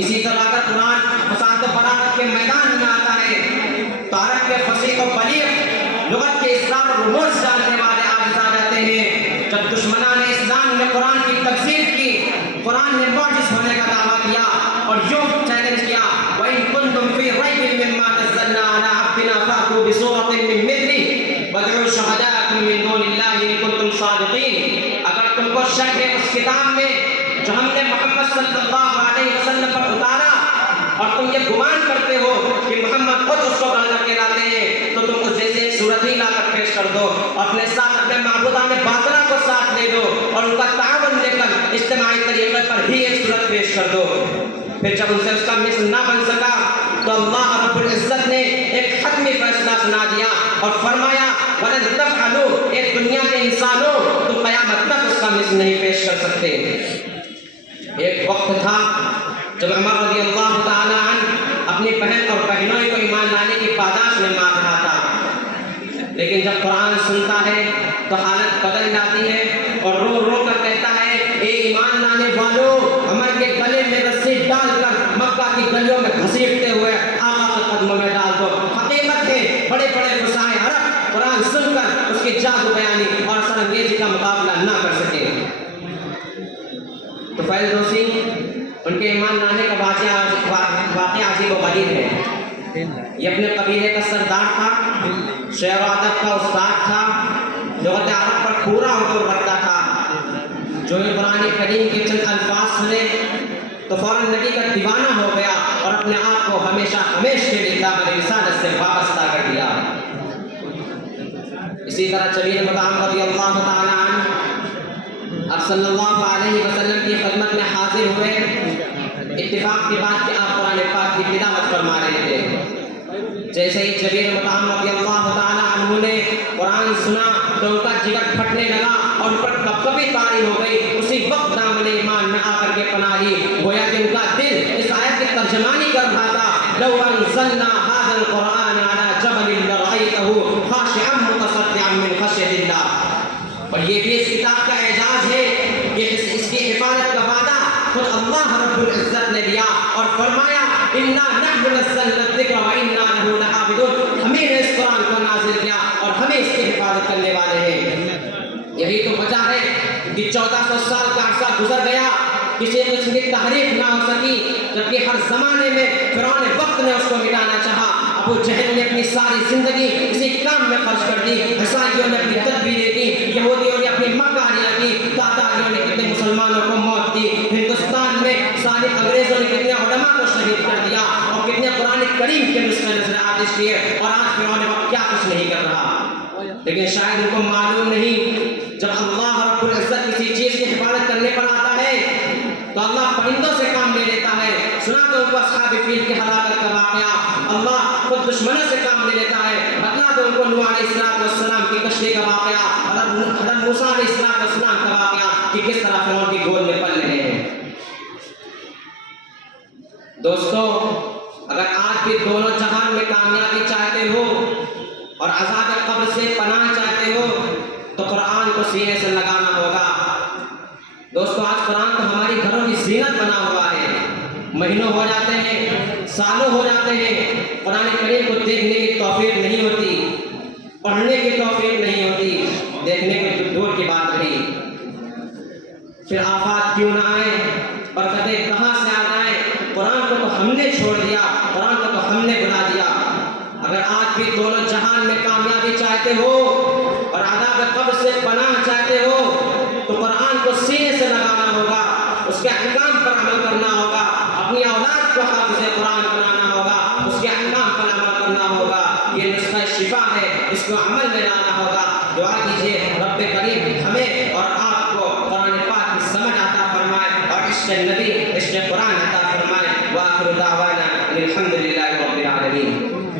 اسی طرح اگر قرآن فصاحت و بلاغت کے میدان میں آتا ہے تو عرب کے فصیح و بلیغ لغت کے اسرار اور رموز جاننے والے عاجز آ جاتے ہیں۔ جب دشمنان اسلام نے قرآن کی تکذیب کی، قرآن نے معجز ہونے کا دعویٰ کیا اور یوں چیلنج کیا وَإِن كُنتُمْ فِي رَيْبٍ مِّمَّا نَزَّلْنَا عَلَىٰ عَبْدِنَا فَأْتُوا بِسُورَةٍ مِّن مِّثْلِهِ وَادْعُوا شُهَدَاءَكُم مِّن دُونِ اللَّهِ إِن كُنتُمْ صَادِقِينَ۔ اگر تم کو شک ہے اس کتاب میں جو ہم نے محمد صلی اللہ علیہ وسلم پر اتارا اور تم یہ گمان کرتے ہو کہ محمد خود اس کو بنا کے لاتے ہیں تو تم اس جیسے ایک صورت ہی لا کر پیش کر دو، اپنے ساتھ اپنے معبودان باطلہ کو ساتھ لے دو اور ان کا تعاون لے کر اجتماعی طریقے پر ہی ایک صورت پیش کر دو۔ پھر جب ان سے اس کا مثل نہ بن سکا تو اللہ رب العزت نے ایک حتمی فیصلہ سنا دیا اور فرمایا وَلَن تَفْعَلُوا، ایک دنیا کے انسانوں تو قیامت تک اس کا مثل نہیں پیش کر سکتے۔ ایک وقت تھا جب عمر رضی اللہ تعالی عنہ اپنی بہن اور بہنوں کو ایمان لانے کی پاداش میں مانگ رہا تھا، لیکن جب قرآن سنتا ہے تو حالت بدل جاتی ہے اور رو رو کر کہتا ہے اے ایمان لانے والوں، عمر کے گلے میں رسی ڈال کر مکہ کی گلیوں میں گھسیٹتے ہوئے آقا کے قدموں میں ڈال دو۔ حقیقت ہے بڑے بڑے فصاحِ عرب قرآن سن کر اس کی جادو بیانی اور اثر انگیزی کا مقابلہ نہ کر سکے۔ تو فیض دوسی ان کے ایمان لانے کا واقعہ عجیب و غریب ہے۔ یہ اپنے قبیلے کا سردار تھا، شعر و ادب کا استاد تھا، لغت عرب پر پورا عبور رکھتا تھا۔ جو قرآن کریم کے چند الفاظ سنے تو فوراً نبی کا دیوانہ ہو گیا اور اپنے آپ کو ہمیشہ ہمیشہ کے لیے دامن رسالت سے وابستہ کر دیا۔ اسی طرح جلیل مقام رضی اللہ تعالی عنہ آپ صلی اللہ علیہ وسلم کی خدمت میں حاضر ہوئے، اتفاق کی بات کہ آپ قرآن پاک کی تلاوت فرما رہے تھے۔ جیسے ہی جلیل مقام رضی اللہ تعالی عنہ نے قرآن سنا تو ان کا جگر پھٹنے لگا اور ان پر کپکپی طاری ہو گئی۔ اسی وقت دامن ایمان میں آ کر کے پناہ لی، گویا کہ ان کا دل اس آیت کی ترجمانی کر رہا تھا لو انزلنا هذا القرآن على جبل لرأيته خاشعا متصدعا من خشية الله۔ اور یہ بھی اس کتاب کا اعجاز ہے کہ اس کی حفاظت کا وعدہ خود اللہ رب العزت نے دیا اور فرمایا انا نحن نزلنا الذکر وانا له لحافظون، ہمیں نے اس قرآن کو نازل کیا اور ہمیں اس کی حفاظت کرنے والے ہیں۔ یہی تو وجہ ہے کہ 1400 سال کا عرصہ گزر گیا، کسی قسم کی تحریف نہ ہو سکی، جبکہ ہر زمانے میں فرعون وقت نے اس کو مٹانا چاہا۔ ابو جہل نے اپنی ساری زندگی اسی کام میں خرچ کر دی، عیسائیوں نے اپنی تدبیریں کی، یہودیوں نے اپنی مکاریاں کی، تاتاریوں نے کتنے مسلمانوں کو موت دی، ہندوستان میں سارے انگریزوں نے کتنے علماء کو شہید کر دیا اور کتنے قرآن کریم کے نسخے نظر آتش کیے، اور آج فرعون وقت کیا کچھ نہیں کر رہا۔ لیکن شاید ان کو معلوم نہیں جب اللہ رب العزت کسی چیز کی حفاظت کرنے پر آتا ہے تو اللہ پرندوں سے کام لے لیتا ہے۔ سنا تو ان کو اصحاب فیل کی ہلاکت کا واقعہ، اللہ خود دشمنوں سے کام لے لیتا ہے۔ بتلا تو ان کو نوح علیہ السلام کی کشتی کا واقعہ، حضرت موسیٰ علیہ السلام کا واقعہ کہ کس طرح فرعون کی گود میں پل رہے ہیں۔ دوستو، اگر آج بھی دونوں جہان میں کامیابی چاہتے ہو اور عذاب قبر سے پناہ چاہتے ہو تو قرآن کو سینے سے لگانا ہوگا۔ دوستو، آج قرآن تو ہماری گھروں کی زینت بنا ہوا ہے، مہینوں ہو جاتے ہیں، سالوں ہو جاتے ہیں، قرآن کریم کو دیکھنے کی توفیق نہیں ہوتی، پڑھنے کی توفیق نہیں ہوتی، دیکھنے کی تو دور کی بات رہی۔ پھر آفات کیوں نہ آئے، برکتیں کہاں سے آ جائیں، قرآن کو تو ہم نے چھوڑ دیا، قرآن کو تو ہم نے بنا دیا۔ اگر آج بھی دونوں جہان میں کامیابی چاہتے ہو اور عذاب قبر سے پناہ چاہتے ہو تو قرآن کو سینے سے لگانا ہوگا، اس کے احکام پر عمل کرنا ہوگا، اپنی اولاد کو حافظ قرآن بنانا ہوگا، اس کے احکام پر عمل کرنا ہوگا۔ یہ نسخہ شفا ہے، اس کو عمل میں لانا ہوگا۔